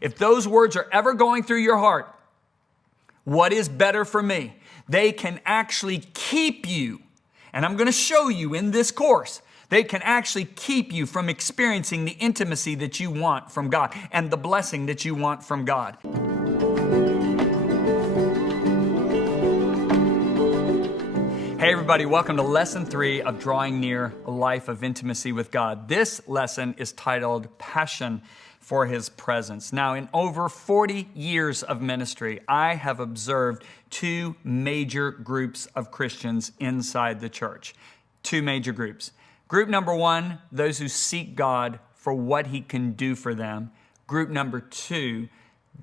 If those words are ever going through your heart, what is better for me? They can actually keep you, and I'm going to show you in this course, they can actually keep you from experiencing the intimacy that you want from God and the blessing that you want from God. Hey everybody, welcome to lesson 3 of Drawing Near, a Life of Intimacy with God. This lesson is titled Passion for His Presence. Now, in over 40 years of ministry, I have observed two major groups of Christians inside the church. Two major groups. Group number one, those who seek God for what He can do for them. Group number two,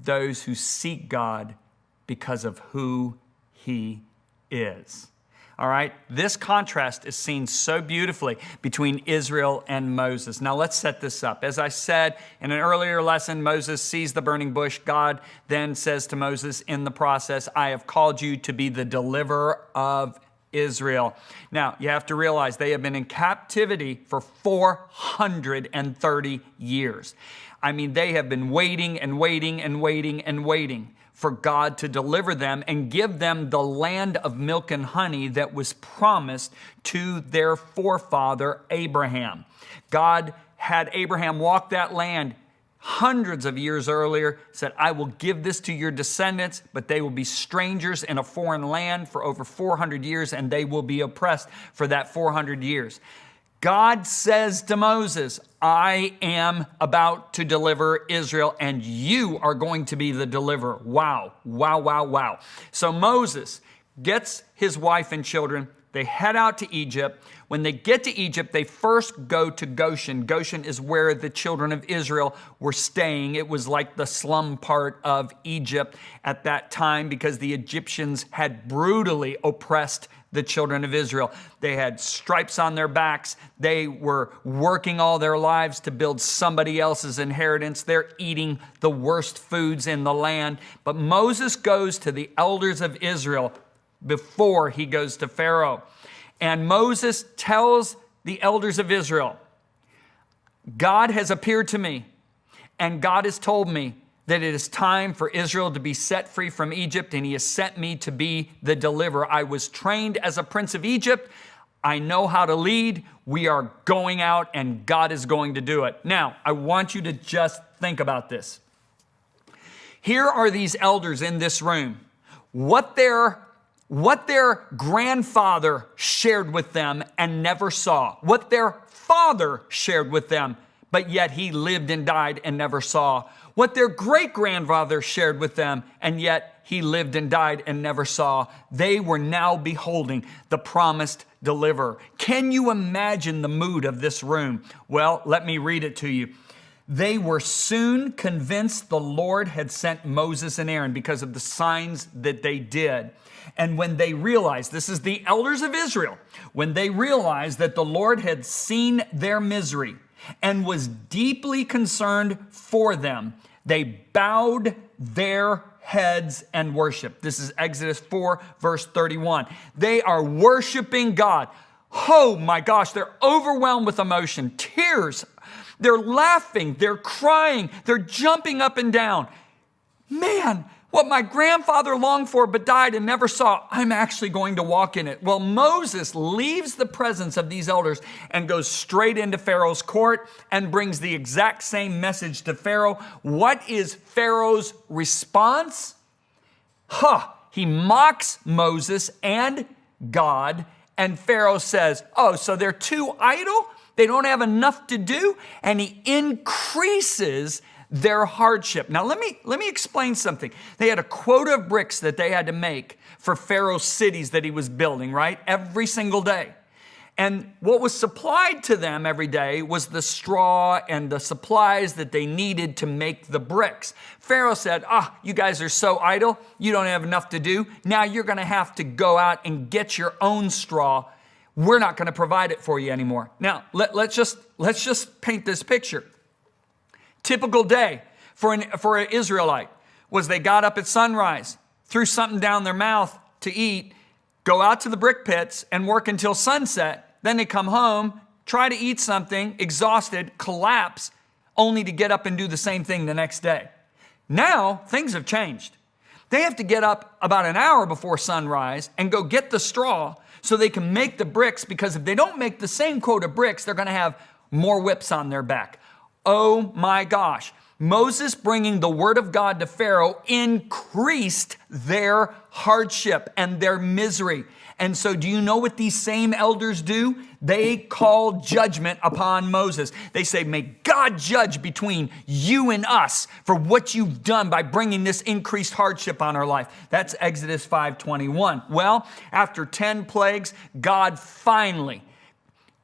those who seek God because of who He is. All right, this contrast is seen so beautifully between Israel and Moses. Now let's set this up. As I said in an earlier lesson, Moses sees the burning bush. God then says to Moses in the process, I have called you to be the deliverer of Israel. Now, you have to realize they have been in captivity for 430 years. I mean, they have been waiting and waiting and waiting and waiting for God to deliver them and give them the land of milk and honey that was promised to their forefather Abraham. God had Abraham walk that land hundreds of years earlier, said, I will give this to your descendants, but they will be strangers in a foreign land for over 400 years, and they will be oppressed for that 400 years. God says to Moses, I am about to deliver Israel, and you are going to be the deliverer. Wow, wow, wow, wow. So Moses gets his wife and children. They head out to Egypt. When they get to Egypt, they first go to Goshen. Goshen is where the children of Israel were staying. It was like the slum part of Egypt at that time because the Egyptians had brutally oppressed the children of Israel. They had stripes on their backs. They were working all their lives to build somebody else's inheritance. They're eating the worst foods in the land. But Moses goes to the elders of Israel before he goes to Pharaoh. And Moses tells the elders of Israel, God has appeared to me, and God has told me that it is time for Israel to be set free from Egypt, and He has sent me to be the deliverer. I was trained as a prince of Egypt. I know how to lead. We are going out, and God is going to do it. Now, I want you to just think about this. Here are these elders in this room. What their grandfather shared with them and never saw. What their father shared with them, but yet he lived and died and never saw. What their great-grandfather shared with them, and yet he lived and died and never saw. They were now beholding the promised deliverer. Can you imagine the mood of this room? Well, let me read it to you. They were soon convinced the Lord had sent Moses and Aaron because of the signs that they did. And when they realized, this is the elders of Israel, when they realized that the Lord had seen their misery and was deeply concerned for them, they bowed their heads and worshiped. This is Exodus 4, verse 31. They are worshiping God. Oh my gosh, they're overwhelmed with emotion, tears. They're laughing, they're crying, they're jumping up and down. Man, what my grandfather longed for but died and never saw, I'm actually going to walk in it. Well, Moses leaves the presence of these elders and goes straight into Pharaoh's court and brings the exact same message to Pharaoh. What is Pharaoh's response? He mocks Moses and God, and Pharaoh says, oh, so they're too idle? They don't have enough to do? And he increases their hardship. Now, let me explain something. They had a quota of bricks that they had to make for Pharaoh's cities that he was building, right? Every single day. And what was supplied to them every day was the straw and the supplies that they needed to make the bricks. Pharaoh said, you guys are so idle. You don't have enough to do. Now you're going to have to go out and get your own straw. We're not going to provide it for you anymore. Now, let's just paint this picture. Typical day for an Israelite was they got up at sunrise, threw something down their mouth to eat, go out to the brick pits and work until sunset. Then they come home, try to eat something, exhausted, collapse, only to get up and do the same thing the next day. Now, things have changed. They have to get up about an hour before sunrise and go get the straw so they can make the bricks, because if they don't make the same quota of bricks, they're going to have more whips on their back. Oh my gosh. Moses bringing the word of God to Pharaoh increased their hardship and their misery. And so do you know what these same elders do? They call judgment upon Moses. They say, may God judge between you and us for what you've done by bringing this increased hardship on our life. That's Exodus 5:21. Well, after 10 plagues, God finally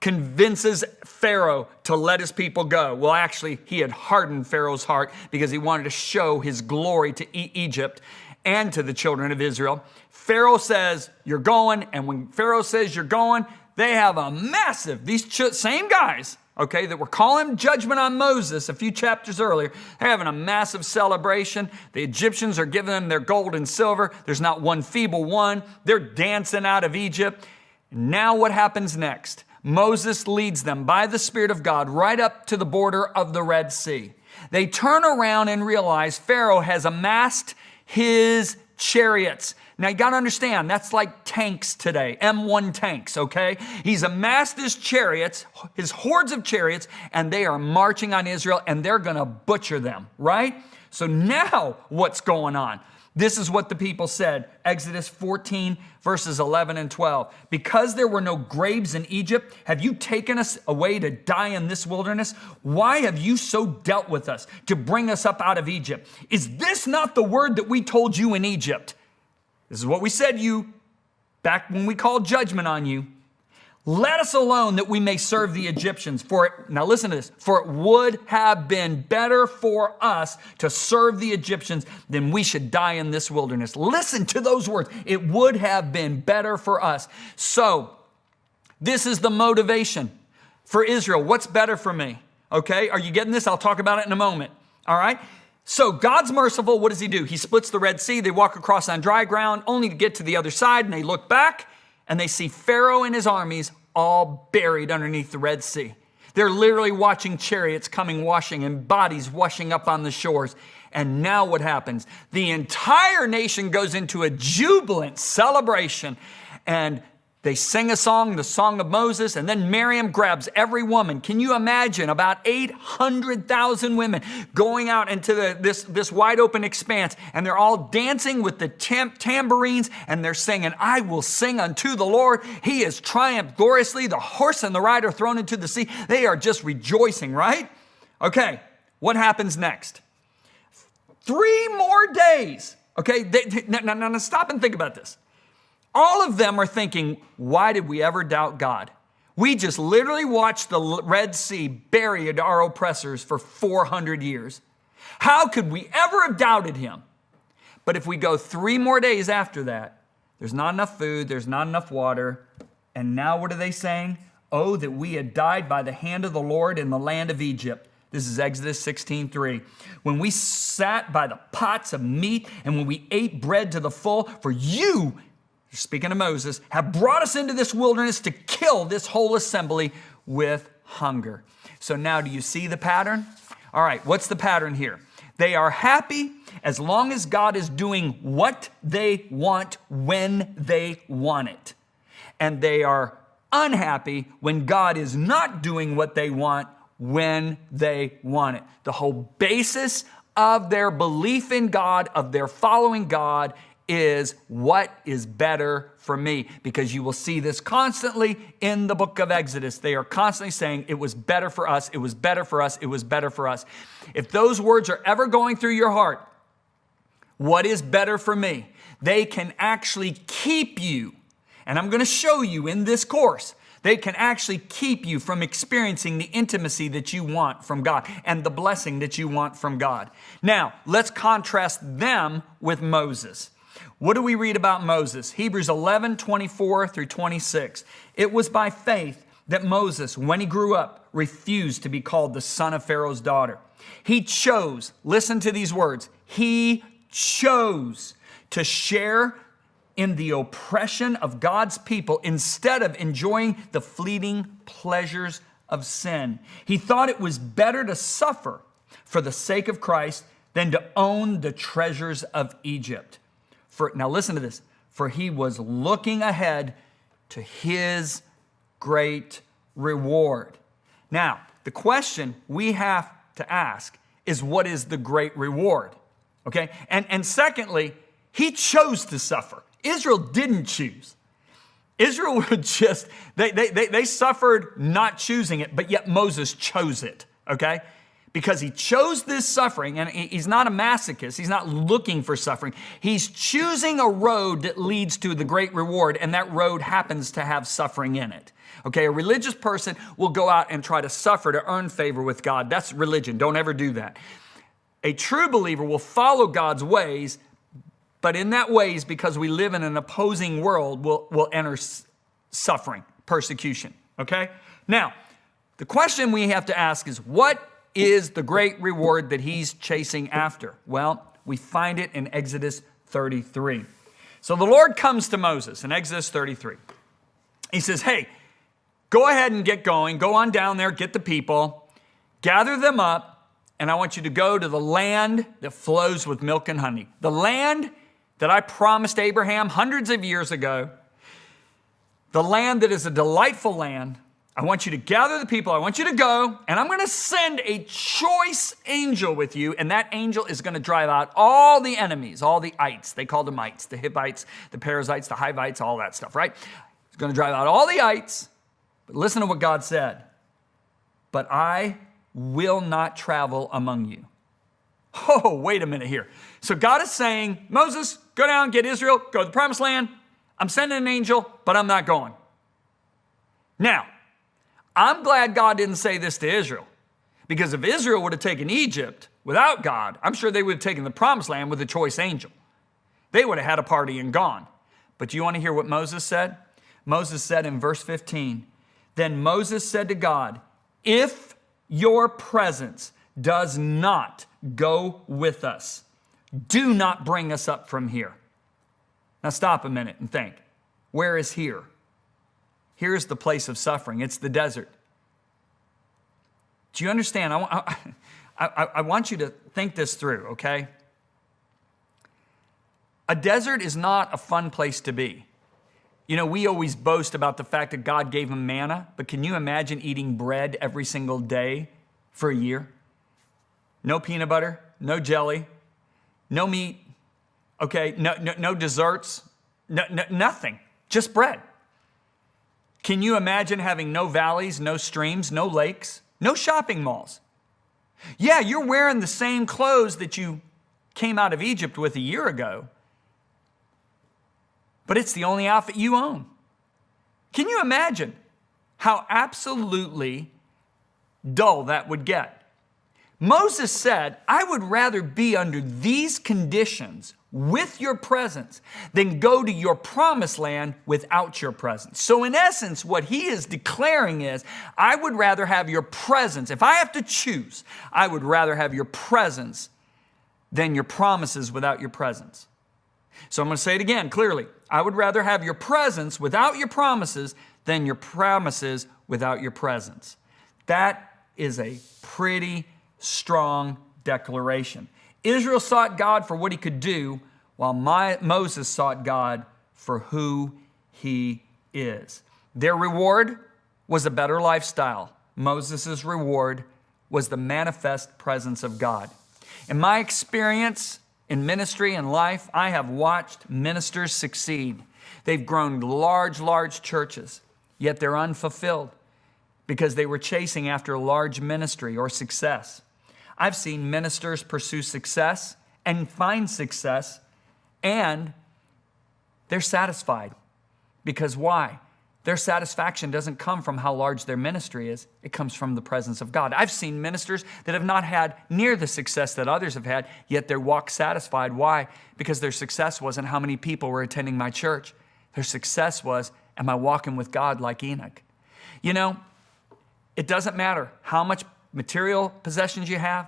convinces Pharaoh to let his people go. Well, actually, he had hardened Pharaoh's heart because he wanted to show his glory to Egypt and to the children of Israel. Pharaoh says, you're going. And when Pharaoh says you're going, they have a massive, these same guys, okay, that were calling judgment on Moses a few chapters earlier, they're having a massive celebration. The Egyptians are giving them their gold and silver. There's not one feeble one. They're dancing out of Egypt. Now what happens next? Moses leads them by the Spirit of God right up to the border of the Red Sea. They turn around and realize Pharaoh has amassed his chariots. Now you got to understand, that's like tanks today, M1 tanks, okay? He's amassed his chariots, his hordes of chariots, and they are marching on Israel, and they're going to butcher them, right? So now what's going on? This is what the people said, Exodus 14, verses 11 and 12. Because there were no graves in Egypt, have you taken us away to die in this wilderness? Why have you so dealt with us to bring us up out of Egypt? Is this not the word that we told you in Egypt? This is what we said to you back when we called judgment on you. Let us alone that we may serve the Egyptians. Now listen to this. For it would have been better for us to serve the Egyptians than we should die in this wilderness. Listen to those words. It would have been better for us. So this is the motivation for Israel. What's better for me? Okay, are you getting this? I'll talk about it in a moment. All right. So God's merciful. What does he do? He splits the Red Sea. They walk across on dry ground only to get to the other side, and they look back and they see Pharaoh and his armies all buried underneath the Red Sea. They're literally watching chariots coming washing and bodies washing up on the shores. And now what happens? The entire nation goes into a jubilant celebration, and they sing a song, the Song of Moses, and then Miriam grabs every woman. Can you imagine about 800,000 women going out into this wide open expanse, and they're all dancing with the tambourines, and they're singing, I will sing unto the Lord. He has triumphed gloriously. The horse and the rider thrown into the sea. They are just rejoicing, right? Okay, what happens next? 3 more days. Okay, now stop and think about this. All of them are thinking, why did we ever doubt God? We just literally watched the Red Sea bury our oppressors for 400 years. How could we ever have doubted him? But if we go 3 more days after that, there's not enough food, there's not enough water. And now what are they saying? Oh, that we had died by the hand of the Lord in the land of Egypt. This is Exodus 16:3. When we sat by the pots of meat and when we ate bread to the full, for you, speaking of Moses, have brought us into this wilderness to kill this whole assembly with hunger. So now do you see the pattern? All right, what's the pattern here? They are happy as long as God is doing what they want when they want it. And they are unhappy when God is not doing what they want when they want it. The whole basis of their belief in God, of their following God, is what is better for me, because you will see this constantly in the book of Exodus. They are constantly saying it was better for us, it was better for us, it was better for us. If those words are ever going through your heart, what is better for me? They can actually keep you, and I'm going to show you in this course, they can actually keep you from experiencing the intimacy that you want from God and the blessing that you want from God. Now, let's contrast them with Moses. What do we read about Moses? Hebrews 11:24 through 26. It was by faith that Moses, when he grew up, refused to be called the son of Pharaoh's daughter. He chose, listen to these words, he chose to share in the oppression of God's people instead of enjoying the fleeting pleasures of sin. He thought it was better to suffer for the sake of Christ than to own the treasures of Egypt. Now listen to this. For he was looking ahead to his great reward. Now, the question we have to ask is, what is the great reward? Okay? And secondly, he chose to suffer. Israel didn't choose. Israel would just, they suffered not choosing it, but yet Moses chose it, okay? Because he chose this suffering, and he's not a masochist. He's not looking for suffering. He's choosing a road that leads to the great reward, and that road happens to have suffering in it. Okay, a religious person will go out and try to suffer to earn favor with God. That's religion. Don't ever do that. A true believer will follow God's ways, but in that ways, because we live in an opposing world, we'll enter suffering, persecution, okay? Now, the question we have to ask is, what is the great reward that he's chasing after? Well, we find it in Exodus 33. So the Lord comes to Moses in Exodus 33. He says, hey, go ahead and get going. Go on down there, get the people, gather them up, and I want you to go to the land that flows with milk and honey. The land that I promised Abraham hundreds of years ago, the land that is a delightful land. I want you to gather the people. I want you to go, and I'm going to send a choice angel with you, and that angel is going to drive out all the enemies, all the ites. They called them ites, the Hittites, the Perizzites, the Hivites, all that stuff, right? He's going to drive out all the ites. But listen to what God said. But I will not travel among you. Oh, wait a minute here. So God is saying, Moses, go down, get Israel, go to the promised land. I'm sending an angel, but I'm not going. Now, I'm glad God didn't say this to Israel, because if Israel would have taken Egypt without God, I'm sure they would have taken the promised land with a choice angel. They would have had a party and gone. But do you want to hear what Moses said? Moses said in verse 15, then Moses said to God, if your presence does not go with us, do not bring us up from here. Now stop a minute and think, where is here? Here's the place of suffering. It's the desert. Do you understand? I want you to think this through, okay? A desert is not a fun place to be. You know, we always boast about the fact that God gave them manna, but can you imagine eating bread every single day for a year? No peanut butter, no jelly, no meat, okay, no desserts, nothing, just bread. Can you imagine having no valleys, no streams, no lakes, no shopping malls? Yeah, you're wearing the same clothes that you came out of Egypt with a year ago, but it's the only outfit you own. Can you imagine how absolutely dull that would get? Moses said, I would rather be under these conditions with your presence than go to your promised land without your presence. So in essence, what he is declaring is, I would rather have your presence. If I have to choose, I would rather have your presence than your promises without your presence. So I'm going to say it again clearly. I would rather have your presence without your promises than your promises without your presence. That is a pretty strong declaration. Israel sought God for what he could do, while Moses sought God for who he is. Their reward was a better lifestyle. Moses' reward was the manifest presence of God. In my experience in ministry and life, I have watched ministers succeed. They've grown large churches, yet they're unfulfilled because they were chasing after a large ministry or success. I've seen ministers pursue success and find success, and they're satisfied. Because why? Their satisfaction doesn't come from how large their ministry is. It comes from the presence of God. I've seen ministers that have not had near the success that others have had, yet they walk satisfied. Why? Because their success wasn't how many people were attending my church. Their success was, am I walking with God like Enoch? You know, it doesn't matter how much material possessions you have,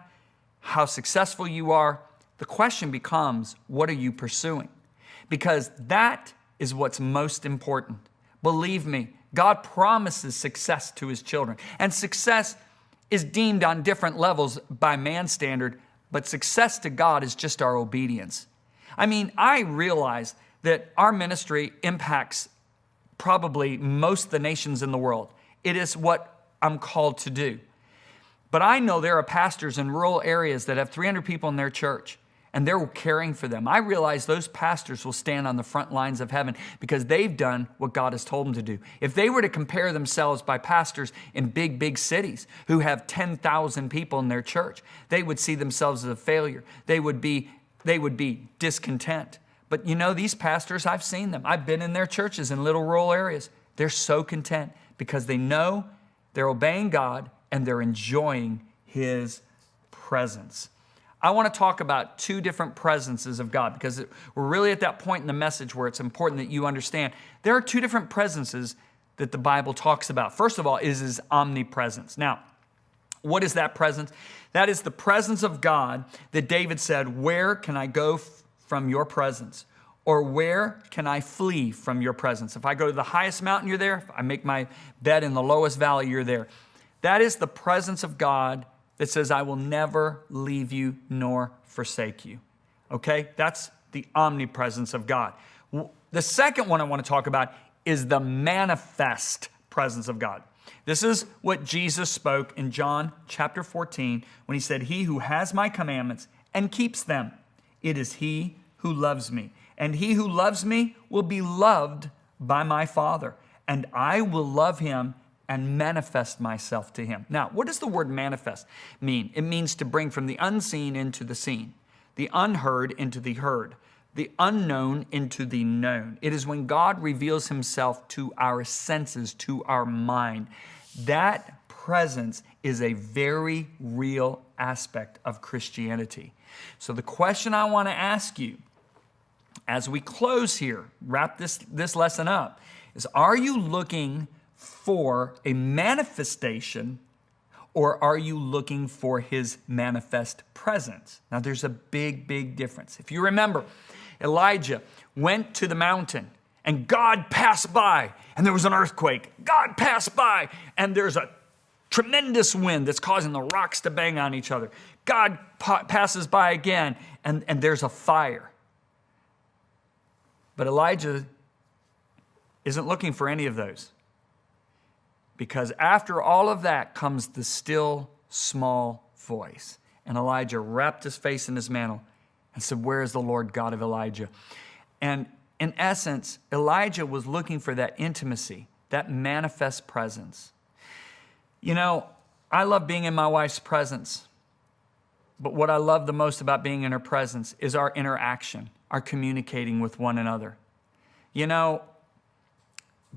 how successful you are. The question becomes, what are you pursuing? Because that is what's most important. Believe me, God promises success to his children. And success is deemed on different levels by man's standard, but success to God is just our obedience. I mean, I realize that our ministry impacts probably most of the nations in the world. It is what I'm called to do. But I know there are pastors in rural areas that have 300 people in their church, and they're caring for them. I realize those pastors will stand on the front lines of heaven because they've done what God has told them to do. If they were to compare themselves by pastors in big cities who have 10,000 people in their church, they would see themselves as a failure. They would be discontent. But you know, these pastors, I've seen them. I've been in their churches in little rural areas. They're so content because they know they're obeying God and they're enjoying His presence. I want to talk about two different presences of God because we're really at that point in the message where it's important that you understand there are two different presences that the Bible talks about. First of all is His omnipresence. Now, what is that presence? That is the presence of God that David said, "Where can I go from your presence? Or where can I flee from your presence? If I go to the highest mountain, you're there. If I make my bed in the lowest valley, you're there." That is the presence of God that says, "I will never leave you nor forsake you." Okay? That's the omnipresence of God. The second one I want to talk about is the manifest presence of God. This is what Jesus spoke in John chapter 14 when He said, "He who has my commandments and keeps them, it is he who loves me. And he who loves me will be loved by my Father. And I will love him and manifest myself to him." Now, what does the word manifest mean? It means to bring from the unseen into the seen, the unheard into the heard, the unknown into the known. It is when God reveals Himself to our senses, to our mind. That presence is a very real aspect of Christianity. So the question I want to ask you as we close here, wrap this lesson up, is are you looking for a manifestation or are you looking for His manifest presence? Now there's a big difference. If you remember, Elijah went to the mountain and God passed by and there was an earthquake. God passed by and there's a tremendous wind that's causing the rocks to bang on each other. God passes by again and there's a fire. But Elijah isn't looking for any of those. Because after all of that comes the still small voice. And Elijah wrapped his face in his mantle and said, "Where is the Lord God of Elijah?" And in essence, Elijah was looking for that intimacy, that manifest presence. You know, I love being in my wife's presence. But what I love the most about being in her presence is our interaction, our communicating with one another. You know,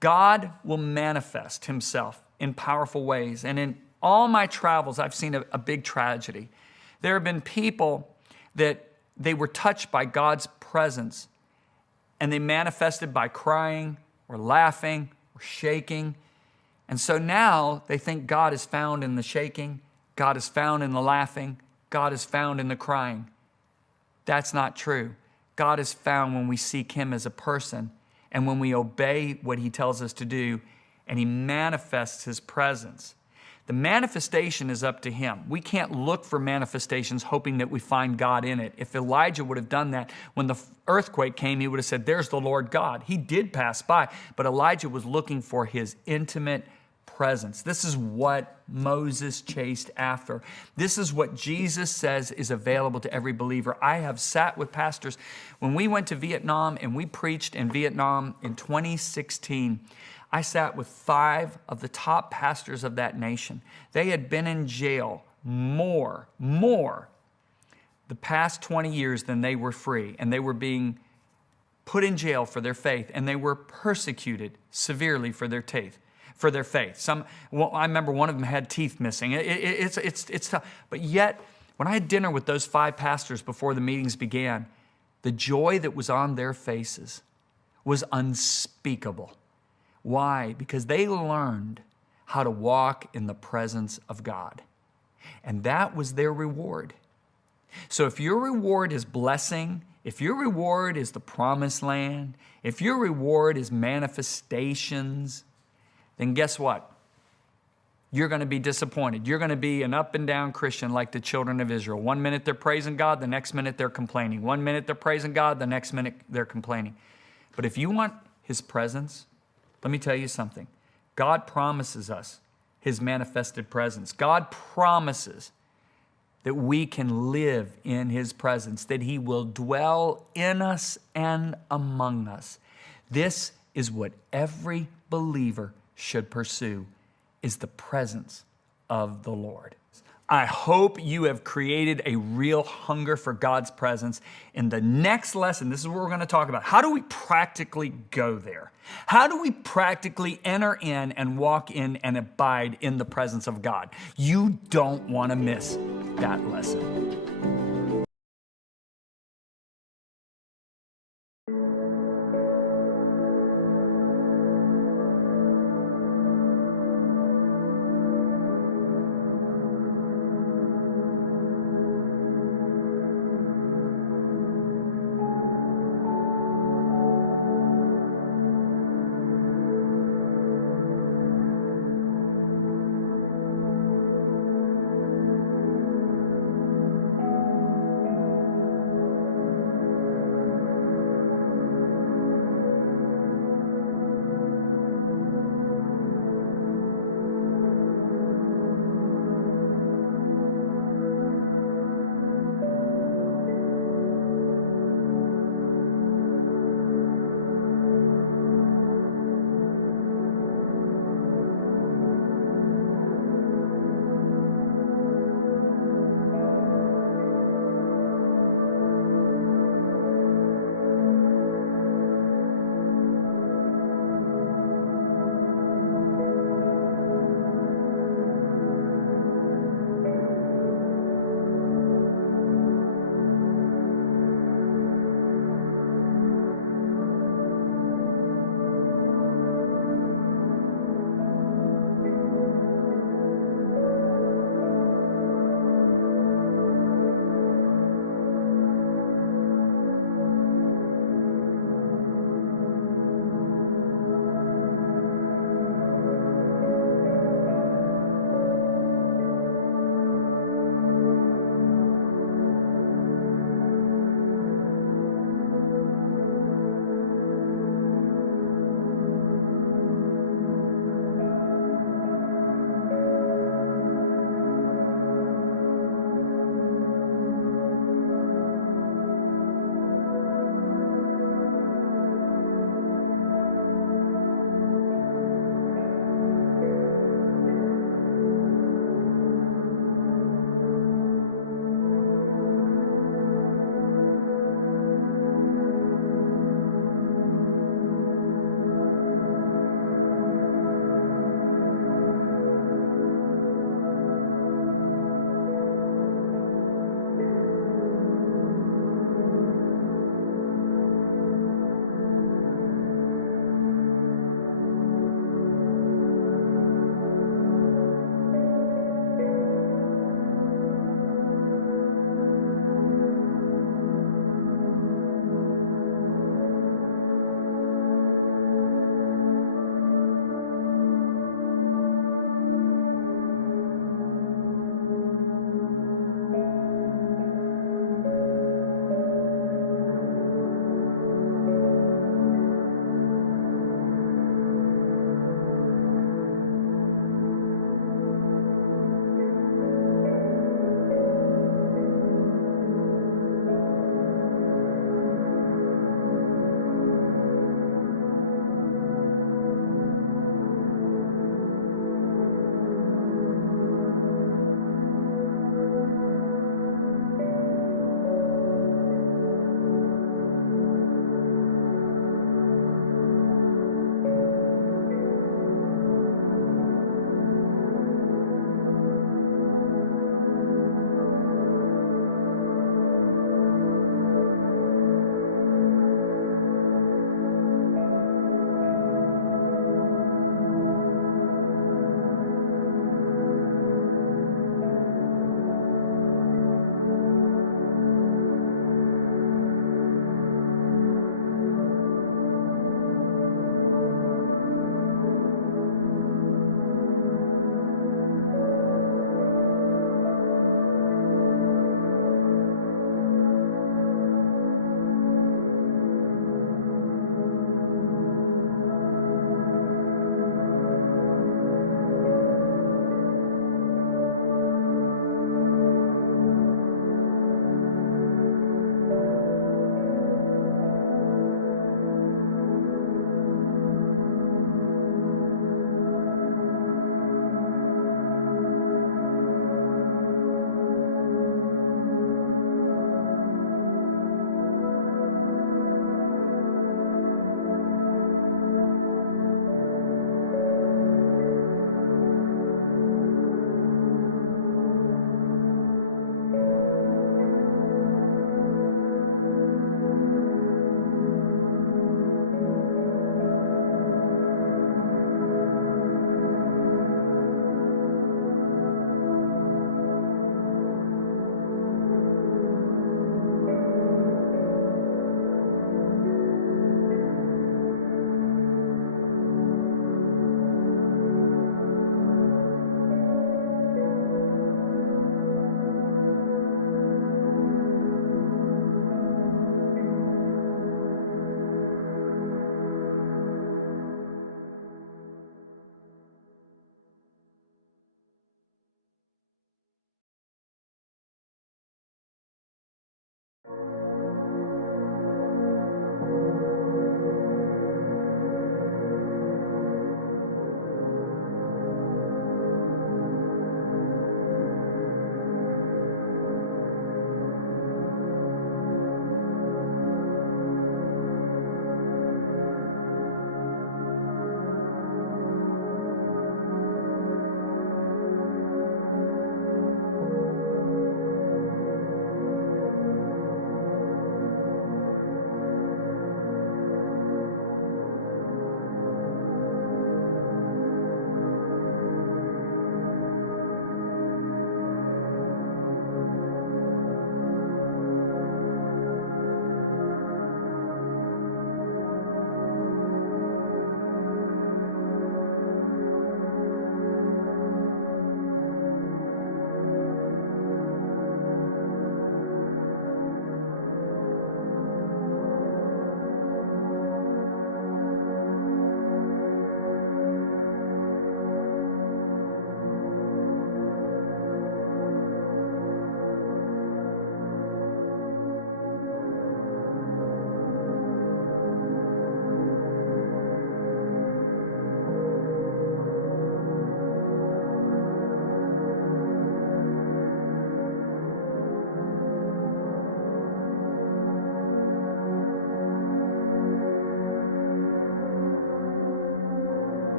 God will manifest Himself in powerful ways. And in all my travels, I've seen a big tragedy. There have been people that they were touched by God's presence and they manifested by crying or laughing or shaking. And so now they think God is found in the shaking, God is found in the laughing, God is found in the crying. That's not true. God is found when we seek Him as a person and when we obey what He tells us to do and He manifests His presence. The manifestation is up to Him. We can't look for manifestations hoping that we find God in it. If Elijah would have done that, when the earthquake came, he would have said, "There's the Lord God." He did pass by, but Elijah was looking for His intimate presence. This is what Moses chased after. This is what Jesus says is available to every believer. I have sat with pastors. When we went to Vietnam and we preached in Vietnam in 2016, I sat with 5 of the top pastors of that nation. They had been in jail more the past 20 years than they were free, and they were being put in jail for their faith, and they were persecuted severely for their faith. I remember one of them had teeth missing. It's tough. But yet, when I had dinner with those 5 pastors before the meetings began, the joy that was on their faces was unspeakable. Why? Because they learned how to walk in the presence of God. And that was their reward. So if your reward is blessing, if your reward is the promised land, if your reward is manifestations, then guess what? you're going to be disappointed. You're going to be an up and down Christian like the children of Israel. One minute they're praising God, the next minute they're complaining. One minute they're praising God, the next minute they're complaining. But if you want his presence, let me tell you something. God promises us his manifested presence. God promises that we can live in his presence, that he will dwell in us and among us. This is what every believer should pursue, is the presence of the Lord. I hope you have created a real hunger for God's presence. In the next lesson, this is what we're going to talk about. How do we practically go there? How do we practically enter in and walk in and abide in the presence of God? You don't want to miss that lesson.